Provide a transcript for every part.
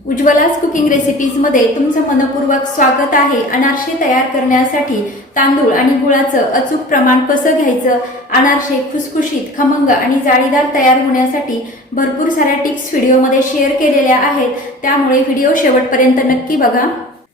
उज्ज्वला's cooking recipes मध्ये तुमचं मनपूर्वक स्वागत आहे। अनारसे तयार करण्यासाठी तांदूळ आणि गुळाचं अचूक प्रमाण कसं घ्यायचं, अनारसे खुसखुशीत, खमंग आणि जाळीदार तयार होण्यासाठी भरपूर साऱ्या टिप्स व्हिडिओमध्ये शेअर केलेल्या आहेत, त्यामुळे व्हिडिओ शेवटपर्यंत नक्की बघा।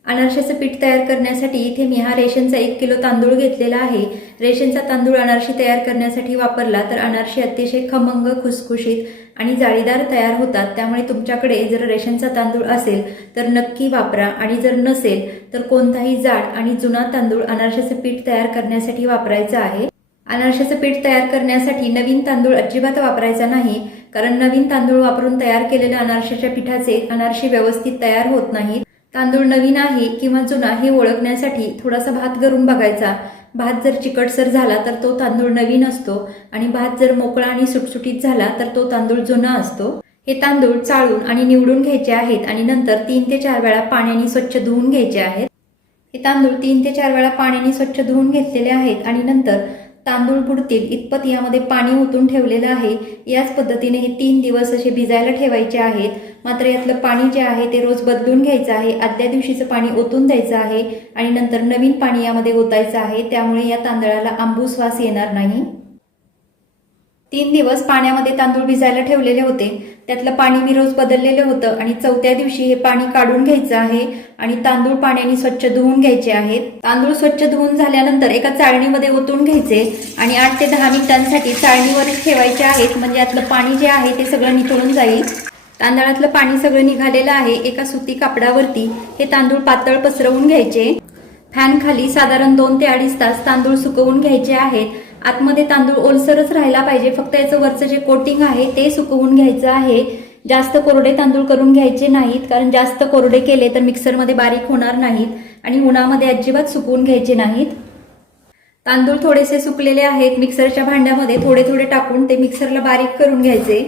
अनारशाचं पीठ तयार करण्यासाठी इथे मी हा रेशनचा 1 किलो तांदूळ घेतलेला आहे। रेशनचा तांदूळ अनारसे तयार करण्यासाठी वापरला तर अनारसे अतिशय खमंग, खुसखुशीत आणि जाळीदार तयार होतात। त्यामुळे तुमच्याकडे जर रेशनचा तांदूळ असेल तर नक्की वापरा, आणि जर नसेल तर कोणताही जाड आणि जुना तांदूळ अनारशाचं पीठ तयार करण्यासाठी वापरायचा आहे। अनारशाचं पीठ तयार करण्यासाठी नवीन तांदूळ अजिबात वापरायचा नाही, कारण नवीन तांदूळ वापरून तयार केलेल्या अनारशाच्या पिठाचे अनारसे व्यवस्थित तयार होत नाहीत। तांदूळ नवीन आहे किंवा जुना हे ओळखण्यासाठी थोडासा भात करून बघायचा। भात जर चिकटसर झाला तर तो तांदूळ नवीन असतो, आणि भात जर मोकळा आणि सुटसुटीत झाला तर तो तांदूळ जुना असतो। हे तांदूळ चाळून आणि निवडून घ्यायचे आहेत, आणि नंतर 3 ते 4 वेळा पाण्याने स्वच्छ धुवून घ्यायचे आहेत। हे तांदूळ 3 ते 4 वेळा पाण्याने स्वच्छ धुवून घेतलेले आहेत, आणि नंतर तांदूळ बुडतील इतपत यामध्ये पाणी ओतून ठेवलेलं आहे। याच पद्धतीने हे 3 दिवस असे भिजायला ठेवायचे आहेत। मात्र यातलं पाणी जे आहे ते रोज बदलून घ्यायचं आहे। आदल्या दिवशीचं पाणी ओतून द्यायचं आहे, आणि नंतर नवीन पाणी यामध्ये ओतायचं आहे, त्यामुळे या तांदळाला आंबूस वास येणार नाही। 3 दिवस पाण्यामध्ये तांदूळ भिजायला ठेवलेले होते, त्यातलं पाणी मी रोज बदललेलं होतं, आणि 4थ्या दिवशी हे पाणी काढून घ्यायचं आहे आणि तांदूळ पाण्याने स्वच्छ धुवून घ्यायचे आहेत। तांदूळ स्वच्छ धुवून झाल्यानंतर एका चाळणीमध्ये ओतून घ्यायचे आणि 8 ते 10 मिनिटांसाठी चाळणीवरच ठेवायचे आहेत, म्हणजे यातलं पाणी जे आहे ते सगळं निथळून जाईल। तांदळातलं पाणी सगळं निघालेलं आहे। एका सुती कापडावरती हे तांदूळ पातळ पसरवून घ्यायचे। फॅन खाली साधारण 2 ते 2.5 तास तांदूळ सुकवून घ्यायचे आहेत। आतमध्ये तांदूळ ओलसरच राहायला पाहिजे, फक्त याचं वरचं जे कोटिंग आहे ते सुकवून घ्यायचं आहे। जास्त कोरडे तांदूळ करून घ्यायचे नाहीत, कारण जास्त कोरडे केले तर मिक्सरमध्ये बारीक होणार नाहीत, आणि उन्हामध्ये अजिबात सुकवून घ्यायचे नाहीत। तांदूळ थोडेसे सुकलेले आहेत, मिक्सरच्या भांड्यामध्ये थोडे थोडे टाकून ते मिक्सरला बारीक करून घ्यायचे।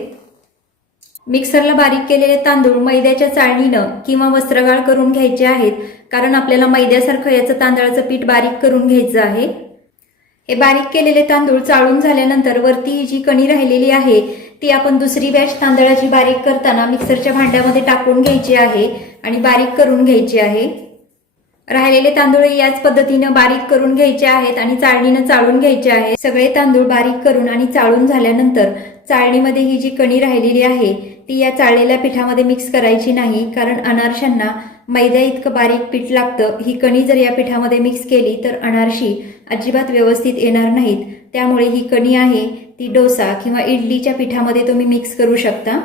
मिक्सरला बारीक केलेले तांदूळ मैद्याच्या चाळणीनं किंवा वस्त्रगाळ करून घ्यायचे आहेत, कारण आपल्याला मैद्यासारखं याचं तांदळाचं पीठ बारीक करून घ्यायचं आहे। हे बारीक केलेले तांदूळ चाळून झाल्यानंतर वरती ही जी कणी राहिलेली आहे ती आपण दुसरी बॅच तांदळाची बारीक करताना मिक्सरच्या भांड्यामध्ये टाकून घ्यायची आहे आणि बारीक करून घ्यायची आहे। राहिलेले तांदूळ याच पद्धतीने बारीक करून घ्यायचे आहेत आणि चाळणीने चाळून घ्यायचे आहे। सगळे तांदूळ बारीक करून आणि चाळून झाल्यानंतर चाळणीमध्ये ही जी कणी राहिलेली आहे ती या चाळलेल्या पिठामध्ये मिक्स करायची नाही, कारण अनारशांना मैद्या इतकं बारीक पीठ लागतं। ही कणी जर या पिठामध्ये मिक्स केली तर अनारशी अजिबात व्यवस्थित येणार नाहीत। त्यामुळे ही कणी आहे ती डोसा किंवा इडलीच्या पिठामध्ये तुम्ही मिक्स करू शकता।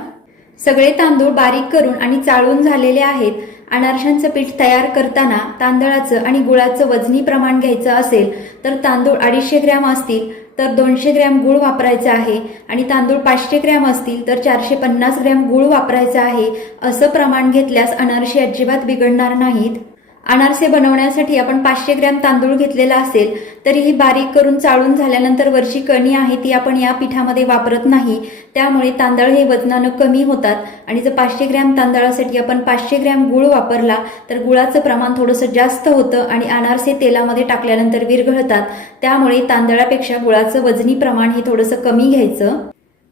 सगळे तांदूळ बारीक करून आणि चाळून झालेले आहेत। अनारशांचं पीठ तयार करताना तांदळाचं आणि गुळाचं वजनी प्रमाण घ्यायचं असेल तर तांदूळ 250 ग्रॅम असतील तर 200 ग्रॅम गुळ वापरायचा आहे, आणि तांदूळ 500 ग्रॅम असतील तर 450 ग्रॅम गुळ वापरायचा आहे। असं प्रमाण घेतल्यास अनारसे अजिबात बिघडणार नाहीत। अनारसे बनवण्यासाठी आपण 500 ग्रॅम तांदूळ घेतलेला असेल तरीही बारीक करून चाळून झाल्यानंतर वरची कणी आहे ती आपण या पिठामध्ये वापरत नाही, त्यामुळे तांदळ हे वजनानं कमी होतात। आणि जर 500 ग्रॅम तांदळासाठी आपण 500 ग्रॅम गुळ वापरला तर गुळाचं प्रमाण थोडंसं जास्त होतं, आणि अनारसे तेलामध्ये टाकल्यानंतर विरघळतात, त्यामुळे तांदळापेक्षा गुळाचं वजनी प्रमाण हे थोडंसं कमी घ्यायचं।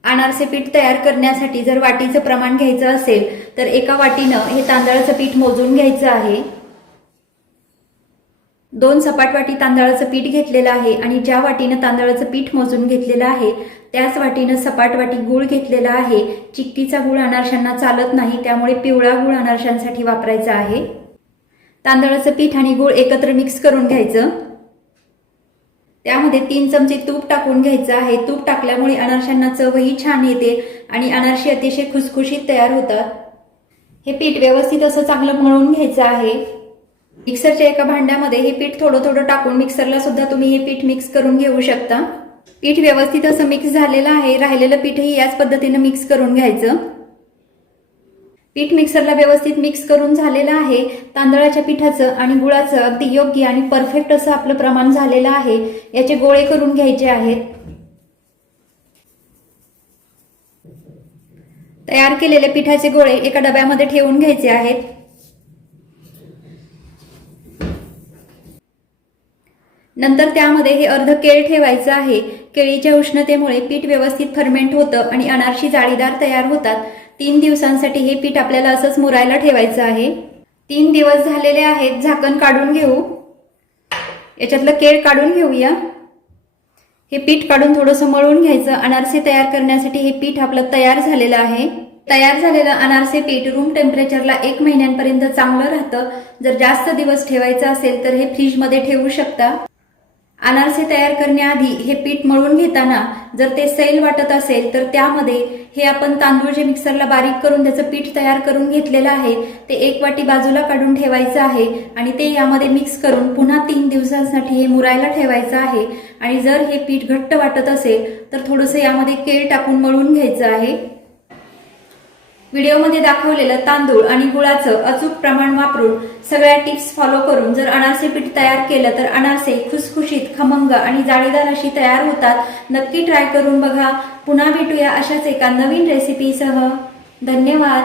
अनारसे पीठ तयार करण्यासाठी जर वाटीचं प्रमाण घ्यायचं असेल तर एका वाटीनं हे तांदळाचं पीठ मोजून घ्यायचं आहे। 2 सपाट वाटी तांदळाचं पीठ घेतलेलं आहे, आणि ज्या वाटीनं तांदळाचं पीठ मोजून घेतलेलं आहे त्याच वाटीनं सपाट वाटी गूळ घेतलेला आहे। चिक्कीचा गूळ अनारशांना चालत नाही, त्यामुळे पिवळा गूळ अनारशांसाठी वापरायचा आहे। तांदळाचं पीठ आणि गूळ एकत्र मिक्स करून घ्यायचं। त्यामध्ये 3 चमचे तूप टाकून घ्यायचं आहे। तूप टाकल्यामुळे अनारशांना चवही छान येते आणि अनारसे अतिशय खुसखुशीत तयार होतात। हे पीठ व्यवस्थित असं चांगलं मळून घ्यायचं आहे। मिक्सरच्या एका भांड्यामध्ये हे पीठ थोडं थोडं टाकून मिक्सरला सुद्धा तुम्ही हे पीठ मिक्स करून घेऊ शकता। पीठ व्यवस्थित असं मिक्स झालेलं आहे। राहिलेलं पीठही याच पद्धतीने मिक्स करून घ्यायचं। पीठ मिक्सरला व्यवस्थित मिक्स करून झालेलं आहे। तांदळाच्या पिठाचं आणि गुळाचं अगदी योग्य आणि परफेक्ट असं आपलं प्रमाण झालेलं आहे। याचे गोळे करून घ्यायचे आहेत। तयार केलेले पिठाचे गोळे एका डब्यामध्ये ठेवून घ्यायचे आहेत। नंतर त्यामध्ये हे अर्ध केळ ठेवायचं आहे। केळीच्या उष्णतेमुळे पीठ व्यवस्थित फर्मेंट होतं आणि अनारशी जाळीदार तयार होतात। 3 दिवसांसाठी हे पीठ आपल्याला असंच मुरायला ठेवायचं आहे। 3 दिवस झालेले आहेत, झाकण काढून घेऊ। याच्यातलं केळ काढून घेऊया। हे पीठ काढून थोडंसं मळून घ्यायचं। अनारसे तयार करण्यासाठी हे पीठ आपलं तयार झालेलं आहे। तयार झालेलं अनारसे पीठ रूम टेम्परेचरला 1 महिन्यांपर्यंत चांगलं राहतं। जर जास्त दिवस ठेवायचं असेल तर हे फ्रीजमध्ये ठेवू शकता। अनारसे तयार करण्याआधी हे पीठ मळून घेताना जर ते सैल वाटत असेल तर त्यामध्ये हे आपण तांदूळ जे मिक्सरला बारीक करून त्याचं पीठ तयार करून घेतलेलं आहे ते 1 वाटी बाजूला काढून ठेवायचं आहे आणि ते यामध्ये मिक्स करून पुन्हा 3 दिवसांसाठी हे मुरायला ठेवायचं आहे। आणि जर हे पीठ घट्ट वाटत असेल तर थोडंसं यामध्ये केळ टाकून मळून घ्यायचं आहे। व्हिडिओमध्ये दाखवलेलं तांदूळ आणि गुळाचं अचूक प्रमाण वापरून सगळ्या टिप्स फॉलो करून जर अनारसे पीठ तयार केलं तर अनारसे खुसखुशीत, खमंग आणि जाळीदार अशी तयार होतात। नक्की ट्राय करून बघा। पुन्हा भेटूया अशाच एका नवीन रेसिपीसह। धन्यवाद।